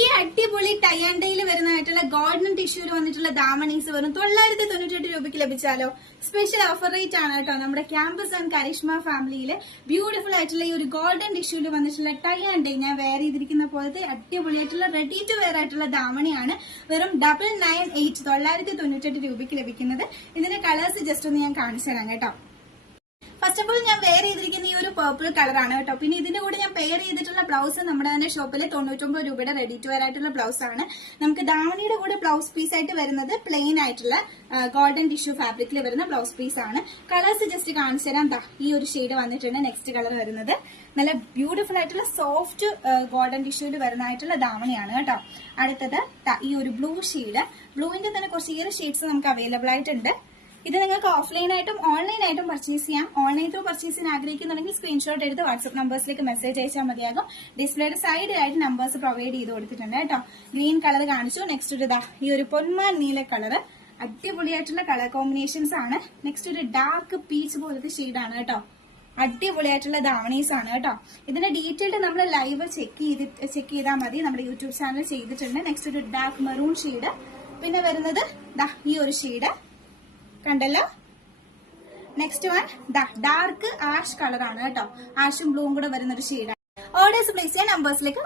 ഈ അടിപൊളി tie and ഡൈയിൽ വരുന്നതായിട്ടുള്ള golden ടിഷ്യൂല് വന്നിട്ടുള്ള ദാമണീസ് വെറും 998 രൂപയ്ക്ക് ലഭിച്ചാലോ. സ്പെഷ്യൽ ഓഫർ റേറ്റ് ആണ് കേട്ടോ. നമ്മുടെ ക്യാമ്പസ് ആൻഡ് കരിഷ്മ ഫാമിലിയിലെ ബ്യൂട്ടിഫുൾ ആയിട്ടുള്ള ഈ ഒരു ഗോൾഡൻ ടിഷ്യൂല് വന്നിട്ടുള്ള ടൈ ആൻഡ് ഡൈ ഞാൻ വെയർ ചെയ്തിരിക്കുന്ന പോലത്തെ അടിപൊളിയായിട്ടുള്ള റെഡി ടു വെയർ ആയിട്ടുള്ള ദാമണിയാണ് വെറും 998 രൂപയ്ക്ക് ലഭിക്കുന്നത്. ഇതിന്റെ കളേഴ്സ് ജസ്റ്റ് ഒന്ന് ഞാൻ കാണിച്ചു തരാം കേട്ടോ. ഫസ്റ്റ് ഓഫ് ഓൾ ഞാൻ വെയർ ചെയ്തിരിക്കുന്ന ഈ ഒരു പർപ്പിൾ കളറാണ് കേട്ടോ. പിന്നെ ഇതിന്റെ കൂടെ ഞാൻ പെയർ ചെയ്തിട്ടുള്ള ബ്ലൗസ് നമ്മുടെ തന്നെ ഷോപ്പിൽ 99 രൂപയുടെ റെഡി ടു വെയർ ആയിട്ടുള്ള ബ്ലൗസ് ആണ്. നമുക്ക് ദാവണിയുടെ കൂടെ ബ്ലൗസ് പീസ് ആയിട്ട് വരുന്നത് പ്ലെയിൻ ആയിട്ടുള്ള ഗോൾഡൻ ടിഷ്യൂ ഫാബ്രിക്കിൽ വരുന്ന ബ്ലൗസ് പീസ് ആണ്. കളേഴ്സ് ജസ്റ്റ് കാണിച്ചു തരാം. ഈ ഒരു ഷെയ്ഡ് വന്നിട്ടുണ്ട്. നെക്സ്റ്റ് കളർ വരുന്നത് നല്ല ബ്യൂട്ടിഫുൾ ആയിട്ടുള്ള സോഫ്റ്റ് ഗോൾഡൻ ടിഷ്യൂല് വരുന്നതായിട്ടുള്ള ദാവണിയാണ് കേട്ടോ. അടുത്തത് ഈ ഒരു ബ്ലൂ ഷെയ്ഡ്. ബ്ലൂവിന്റെ തന്നെ കുറച്ച് ഷെയ്ഡ്സ് നമുക്ക് അവൈലബിൾ ആയിട്ടുണ്ട്. ഇത് നിങ്ങൾക്ക് ഓഫ്ലൈൻ ആയിട്ടും ഓൺലൈൻ ആയിട്ടും പർച്ചേസ് ചെയ്യാം. ഓൺലൈൻ ത്രൂ പർച്ചേസ് ചെയ്യാൻ ആഗ്രഹിക്കുന്നുണ്ടെങ്കിൽ സ്ക്രീൻഷോട്ട് എടുത്ത് വാട്സ്ആപ്പ് നമ്പേഴ്സിലേക്ക് മെസ്സേജ് അയച്ചാൽ മതിയാകും. ഡിസ്പ്ലേയുടെ സൈഡിലായിട്ട് നമ്പേഴ്സ് പ്രൊവൈഡ് ചെയ്ത് കൊടുത്തിട്ടുണ്ട് കേട്ടോ. ഗ്രീൻ കളർ കാണിച്ചു. നെക്സ്റ്റ് ഒരു ഈ ഒരു പൊന്മാൻ നീല കളർ അടിപൊളിയായിട്ടുള്ള കളർ കോമ്പിനേഷൻസ് ആണ്. നെക്സ്റ്റ് ഒരു ഡാർക്ക് പീച്ച് പോലത്തെ ഷെയ്ഡാണ് കേട്ടോ. അടിപൊളിയായിട്ടുള്ള ദാവണീസ് ആണ് കേട്ടോ. ഇതിന്റെ ഡീറ്റെയിൽഡ് നമ്മൾ ലൈവ് ചെക്ക് ചെയ്താൽ മതി. നമ്മുടെ യൂട്യൂബ് ചാനൽ ചെയ്തിട്ടുണ്ട്. നെക്സ്റ്റ് ഒരു ഡാർക്ക് മെറൂൺ ഷെയ്ഡ്. പിന്നെ വരുന്നത് ഈ ഒരു ഷെയ്ഡ് കണ്ടല്ലോ. നെക്സ്റ്റ് വൺ ഡാർക്ക് ആഷ് കളറാണ് കേട്ടോ. ആഷും ബ്ലൂവും കൂടെ വരുന്ന ഒരു ഷെയ്ഡാണ്. ഓർഡേഴ്സ് പ്ലേസ് ചെയ്യാൻ നമ്പേഴ്സിലേക്ക്